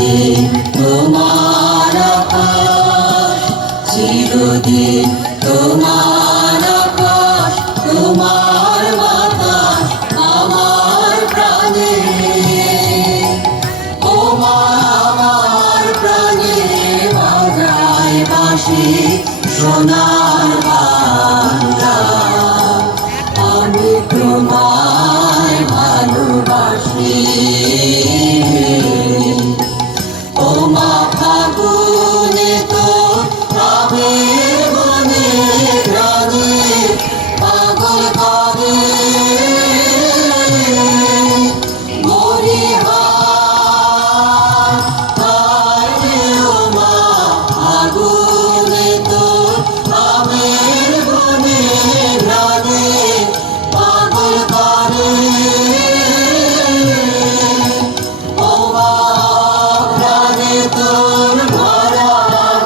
চিরদিন তোমার আকাশ, চিরদিন তোমার আকাশ, তোমার বাতাস আমার প্রাণে। ও মা আমার প্রাণে বাজায় বাঁশি সোনার বাংলা, আমি তোমায় ভালোবাসি। ও মা ফাগুনে তোর আবের বনে প্রাণে পাগল করে মরি হায় রে। ও মা ফাগুনে তোর আবের বনে প্রাণে পাগল করে। ও মা প্রাণে তোর ভরা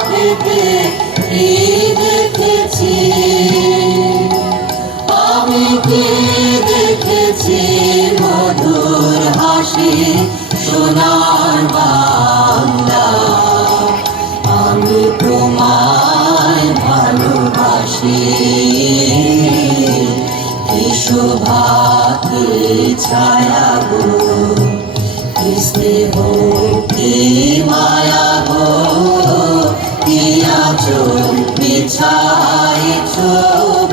খেতে কি দেখেছি, আমি কি দেখেছি মধুর হাসি সোনার বাংলা, আমি তোমায় ভালোবাসি। কি শোভা কি ছায়া গো, কি স্নেহ কি মায়া গো, কি আঁচল বিছাইছ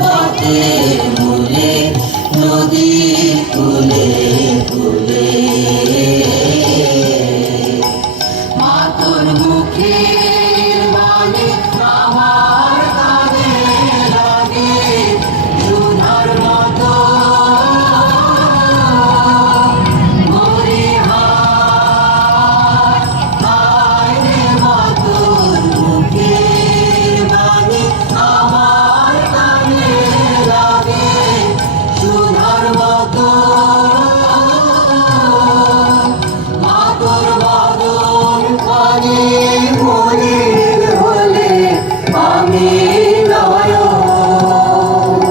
বাটের মূলে নদীর কূলে কূলে। মা তোর মুখের বাণী আমার কানে লাগে সোনার মতো, মরি হায় রে। মা তোর মুখের বাণী আমার কানে লাগে সোনার মতো, মা তোর বদন খানি মলিন হলে আমি নয়ন।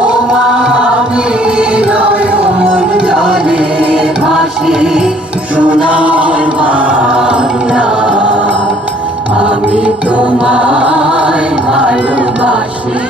ও মা আমি নয়ন জলে ভাসি সোনার বাংলা, আমি তোমায় ভালোবাসি।